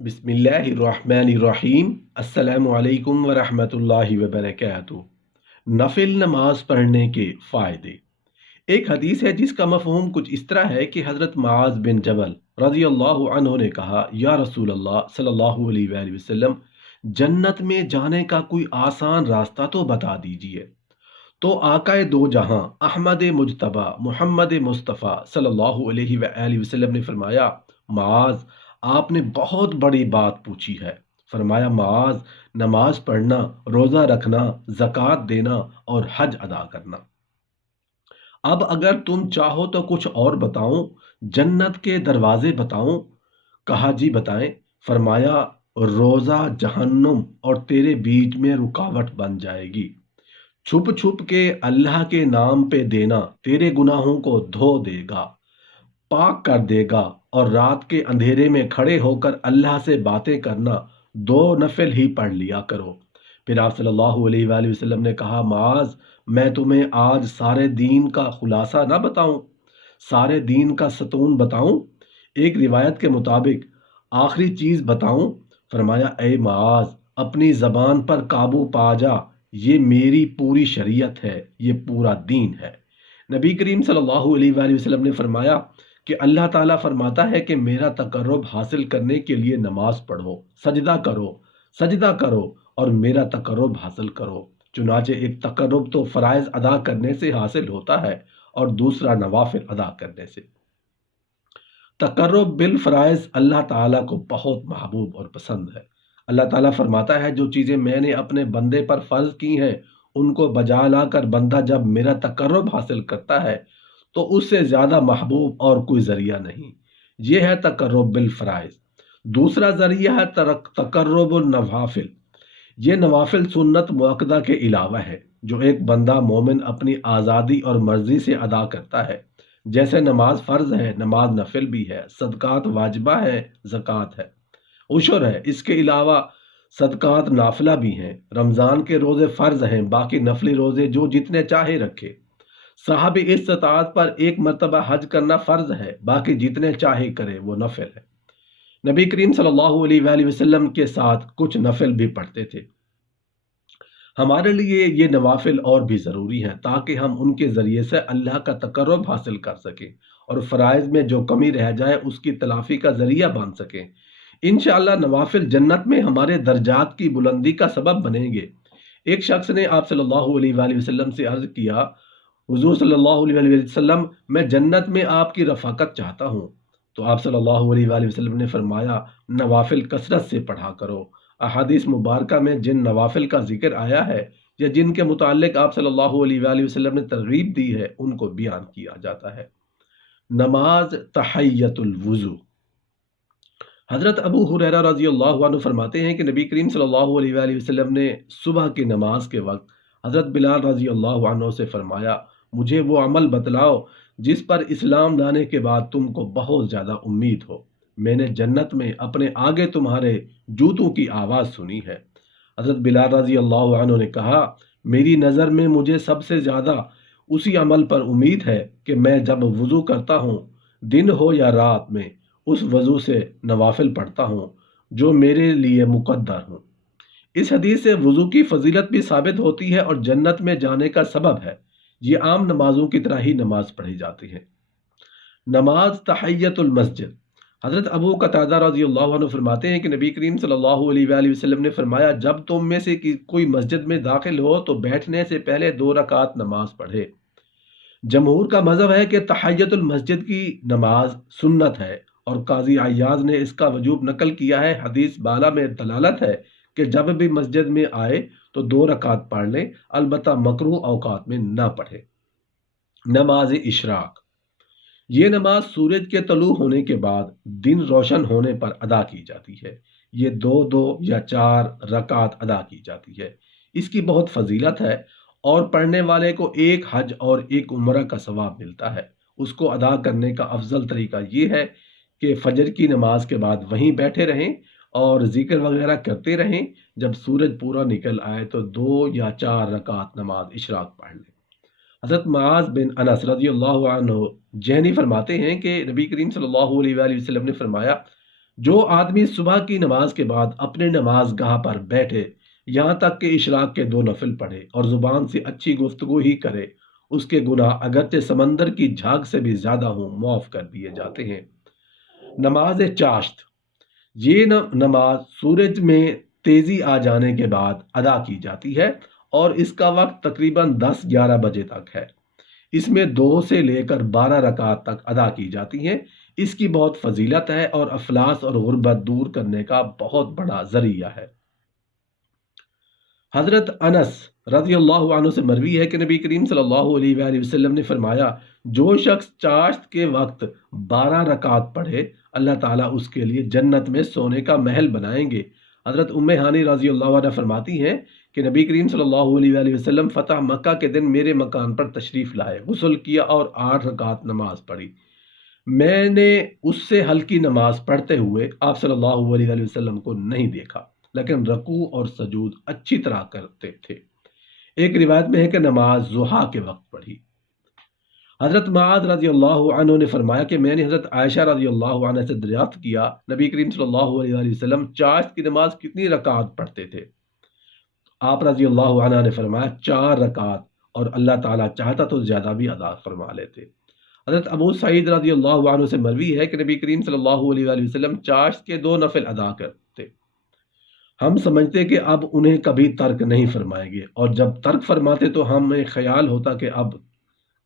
बिस्मिल्लाहिर्रहमानिर्रहीम। अस्सलामु अलैकुम वरहमतुल्लाहि वबरकातुहू। नफिल नमाज पढ़ने के फ़ायदे। एक हदीस है जिसका मफ़हूम कुछ इस तरह है कि हज़रत मुआज़ बिन जबल रज़ी अल्लाह अन्हु ने कहा, या रसूल अल्लाह सल्लल्लाहु अलैहि वसल्लम, जन्नत में जाने का कोई आसान रास्ता तो बता दीजिए। तो आकाए दो जहां अहमद मुजतबा मोहम्मद मुस्तफ़ा सल्लल्लाहु अलैहि वसल्लम ने फरमाया, माज, आपने बहुत बड़ी बात पूछी है। फरमाया, माज, नमाज पढ़ना, रोज़ा रखना, ज़कात देना और हज अदा करना। अब अगर तुम चाहो तो कुछ और बताऊं, जन्नत के दरवाजे बताऊं? कहा, जी बताएं। फरमाया, रोज़ा जहन्नुम और तेरे बीच में रुकावट बन जाएगी। छुप छुप के अल्लाह के नाम पे देना तेरे गुनाहों को धो देगा, पाक कर देगा। और रात के अंधेरे में खड़े होकर अल्लाह से बातें करना, दो नफल ही पढ़ लिया करो। फिर आप सल्लल्लाहु अलैहि वसल्लम ने कहा, माज, मैं तुम्हें आज सारे दीन का खुलासा ना बताऊं, सारे दीन का सतून बताऊं, एक रिवायत के मुताबिक आखिरी चीज बताऊं? फरमाया, ए माज, अपनी जबान पर काबू पा जा, ये मेरी पूरी शरीयत है, ये पूरा दीन है। नबी करीम सल्लल्लाहु अलैहि वसल्लम ने फरमाया कि अल्लाह ताला फरमाता है कि मेरा तकर्रुब हासिल करने के लिए नमाज पढ़ो, सजदा करो, सजदा करो और मेरा तकर्रुब हासिल करो। चुनाचे एक तकर्रुब तो फ़राइज़ अदा करने से हासिल होता है और दूसरा नवाफिल अदा करने से। तकर्रुब बिल फ़राइज़ अल्लाह ताला को बहुत महबूब और पसंद है। अल्लाह ताला फरमाता है, जो चीज़ें मैंने अपने बंदे पर फ़र्ज़ की हैं, उनको बजा लाकर बंदा जब मेरा तकर्रुब हासिल करता है तो उससे ज़्यादा महबूब और कोई ज़रिया नहीं। ये है तकर्रुब बिल फ़राइज़। दूसरा ज़रिया है तकर्रुबुन नवाफिल। ये नवाफिल सुन्नत मुअक्कदा के अलावा है जो एक बंदा मोमिन अपनी आज़ादी और मर्जी से अदा करता है। जैसे नमाज फ़र्ज है, नमाज नफिल भी है, सदकात वाजिबा है, ज़कात है, उशर है। इसके अलावा सदकात नाफिला भी हैं। रमज़ान के रोज़े फ़र्ज हैं, बाकी नफली रोज़े जो जितने चाहे रखे। साहब इस्तात पर एक मरतबा हज करना फ़र्ज है, बाकी जितने चाहे करे वो नफिल है। नबी करीम सल्लल्लाहु अलैहि वसल्लम के साथ कुछ नफिल भी पढ़ते थे। हमारे लिए ये नवाफिल और भी ज़रूरी हैं ताकि हम उनके ज़रिए से अल्लाह का तकर्रुब हासिल कर सकें और फ़राइज़ में जो कमी रह जाए उसकी तलाफ़ी का ज़रिया बन सकें। इंशाअल्लाह नवाफिल जन्नत में हमारे दर्जात की बुलंदी का सबब बनेंगे। एक शख्स ने आप सल्लल्लाहु अलैहि वसल्लम से अर्ज़ किया, हुज़ूर सल्लल्लाहु अलैहि वसल्लम, मैं जन्नत में आपकी रफ़ाकत चाहता हूँ। तो आप सल्लल्लाहु अलैहि वसल्लम ने फरमाया, नवाफिल कसरत से पढ़ा करो। अहादीस मुबारका में जिन नवाफिल का जिक्र आया है या जिनके मुताल्लिक आप सल्लल्लाहु अलैहि वसल्लम ने तरगीब दी है, उनको बयान किया जाता है। नमाज तहय्यतुल वुज़ू। हज़रत अबू हुरैरा रज़ी अल्लाहु अन्हु फरमाते हैं कि नबी करीम सल्लल्लाहु अलैहि वसल्लम ने सुबह की नमाज के वक्त हज़रत बिलाल रज़ी अल्लाहु अन्हु से फरमाया, मुझे वो अमल बतलाओ जिस पर इस्लाम लाने के बाद तुमको बहुत ज़्यादा उम्मीद हो। मैंने जन्नत में अपने आगे तुम्हारे जूतों की आवाज़ सुनी है। हज़रत बिलाल रज़ी अल्लाहु अन्हु ने कहा, मेरी नज़र में मुझे सबसे ज़्यादा उसी अमल पर उम्मीद है कि मैं जब वज़ू करता हूँ, दिन हो या रात में, उस वज़ू से नवाफिल पढ़ता हूँ जो मेरे लिए मुक़द्दर हूँ। इस हदीस से वज़ू की फजीलत भी साबित होती है और जन्नत में जाने का सबब है। ये आम नमाजों की तरह ही नमाज पढ़ी जाती है। नमाज तहय्यतुल मस्जिद। हज़रत अबू कतादा रज़ी अल्लाहु अन्हु फरमाते हैं कि नबी करीम सल्लल्लाहु अलैहि वसल्लम ने फरमाया, जब तुम में से कोई मस्जिद में दाखिल हो तो बैठने से पहले 2 रकात नमाज पढ़े। जमहूर का मज़हब है कि तहय्यतुल मस्जिद की नमाज सुन्नत है और काजी अय्याज ने इसका वजूब नकल किया है। हदीस बाला में दलालत है कि जब भी मस्जिद में आए तो 2 रकात पढ़ लें, अलबत्ता मकरूह औकात में ना पढ़े। नमाज इशराक। ये नमाज सूरज के तलू होने के बाद दिन रोशन होने पर अदा की जाती है। ये 2-2 या 4 रकात अदा की जाती है। इसकी बहुत फजीलत है और पढ़ने वाले को एक हज और एक उम्रा का सवाब मिलता है। उसको अदा करने का अफजल तरीका ये है कि फजर की नमाज के बाद वहीं बैठे रहें और जिक्र वगैरह करते रहें। जब सूरज पूरा निकल आए तो 2 या 4 रकात नमाज इशराक पढ़ लें। हज़रत मुआज़ बिन अनस रज़ी अल्लाहु अन्हु जहनी फरमाते हैं कि नबी करीम सल्लल्लाहु अलैहि वसल्लम ने फरमाया, جو آدمی صبح کی نماز کے بعد اپنے نماز گاہ پر بیٹھے یہاں تک کہ اشراق کے 2 نفل پڑھے اور زبان سے اچھی گفتگو ہی کرے، اس کے گناہ اگرچہ سمندر کی جھاگ سے بھی زیادہ ہوں معاف کر دیے جاتے ہیں۔ نماز چاشت، یہ نماز سورج میں تیزی آ جانے کے بعد ادا کی جاتی ہے اور اس کا وقت تقریباً 10-11 بجے تک ہے۔ اس میں 2 سے لے کر 12 رکعت تک ادا کی جاتی ہیں۔ اس کی بہت فضیلت ہے اور افلاس اور غربت دور کرنے کا بہت بڑا ذریعہ ہے۔ حضرت انس رضی اللہ عنہ سے مروی ہے کہ نبی کریم صلی اللہ علیہ وآلہ وسلم نے فرمایا، جو شخص چاشت کے وقت 12 رکعت پڑھے، اللہ تعالیٰ اس کے لیے جنت میں سونے کا محل بنائیں گے۔ حضرت ام ہانی رضی اللہ عنہ فرماتی ہیں کہ نبی کریم صلی اللہ علیہ وآلہ وسلم فتح مکہ کے دن میرے مکان پر تشریف لائے، غسل کیا اور 8 رکعت نماز پڑھی۔ میں نے اس سے ہلکی نماز پڑھتے ہوئے آپ صلی اللہ علیہ وآلہ وسلم کو نہیں دیکھا، لیکن رکوع اور سجود اچھی طرح کرتے تھے۔ ایک روایت میں ہے کہ نماز ضحیٰ کے وقت پڑھی۔ حضرت معاذ رضی اللہ عنہ نے فرمایا کہ میں نے حضرت عائشہ رضی اللہ عنہ سے دریافت کیا، نبی کریم صلی اللہ علیہ وآلہ وسلم چاشت کی نماز کتنی رکعت پڑھتے تھے؟ آپ رضی اللہ عنہ نے فرمایا 4 رکعت، اور اللہ تعالیٰ چاہتا تو زیادہ بھی ادا فرما لیتے۔ حضرت ابو سعید رضی اللہ عنہ سے مروی ہے کہ نبی کریم صلی اللہ علیہ وآلہ وسلم چاشت کے 2 نفل ادا کرتے۔ ہم سمجھتے کہ اب انہیں کبھی ترک نہیں فرمائیں گے، اور جب ترک فرماتے تو ہمیں خیال ہوتا کہ اب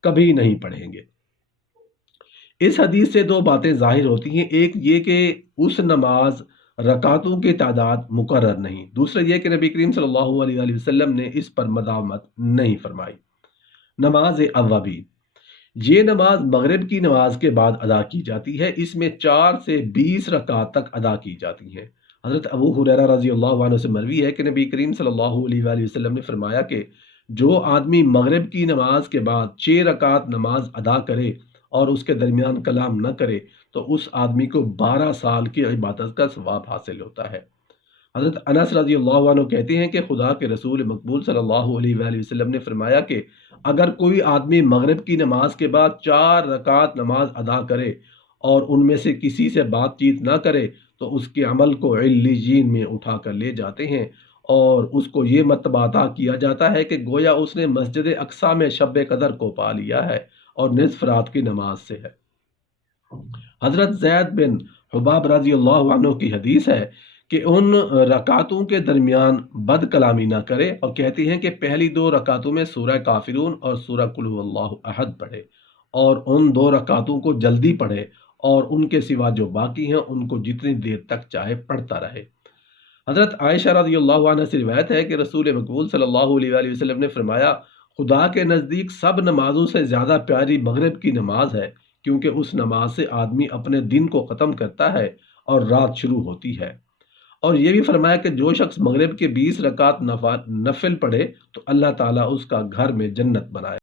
کبھی نہیں پڑھیں گے۔ اس حدیث سے 2 باتیں ظاہر ہوتی ہیں، ایک یہ کہ اس نماز رکعتوں کی تعداد مقرر نہیں، دوسرا یہ کہ نبی کریم صلی اللہ علیہ وآلہ وسلم نے اس پر مداومت نہیں فرمائی۔ نماز اوابین، یہ نماز مغرب کی نماز کے بعد ادا کی جاتی ہے، اس میں 4 سے 20 رکعت تک ادا کی جاتی ہیں۔ حضرت ابو ہریرہ رضی اللہ عنہ سے مروی ہے کہ نبی کریم صلی اللہ علیہ وآلہ وسلم نے فرمایا کہ جو آدمی مغرب کی نماز کے بعد 6 رکعت نماز ادا کرے اور اس کے درمیان کلام نہ کرے تو اس آدمی کو 12 سال کی عبادت کا ثواب حاصل ہوتا ہے۔ حضرت انس رضی اللہ عنہ کہتے ہیں کہ خدا کے رسول مقبول صلی اللہ علیہ وآلہ وسلم نے فرمایا کہ اگر کوئی آدمی مغرب کی نماز کے بعد 4 رکعت نماز ادا کرے اور ان میں سے کسی سے بات چیت نہ کرے تو اس کے عمل کو علیین میں اٹھا کر لے جاتے ہیں، اور اس کو یہ مرتبہ عطا کیا جاتا ہے کہ گویا اس نے مسجد اقصیٰ میں شب قدر کو پا لیا ہے اور نصف رات کی نماز سے ہے۔ حضرت زید بن حباب رضی اللہ عنہ کی حدیث ہے کہ ان رکعتوں کے درمیان بد کلامی نہ کرے، اور کہتی ہیں کہ پہلی 2 رکعتوں میں سورہ کافرون اور سورہ قل ھو اللہ احد پڑھے، اور ان 2 رکعتوں کو جلدی پڑھے، اور ان کے سوا جو باقی ہیں ان کو جتنی دیر تک چاہے پڑھتا رہے۔ حضرت عائشہ رضی اللہ عنہ سے روایت ہے کہ رسول مقبول صلی اللہ علیہ وآلہ وسلم نے فرمایا، خدا کے نزدیک سب نمازوں سے زیادہ پیاری مغرب کی نماز ہے، کیونکہ اس نماز سے آدمی اپنے دن کو ختم کرتا ہے اور رات شروع ہوتی ہے۔ اور یہ بھی فرمایا کہ جو شخص مغرب کے 20 رکعت نفل پڑھے تو اللہ تعالیٰ اس کا گھر میں جنت بنائے۔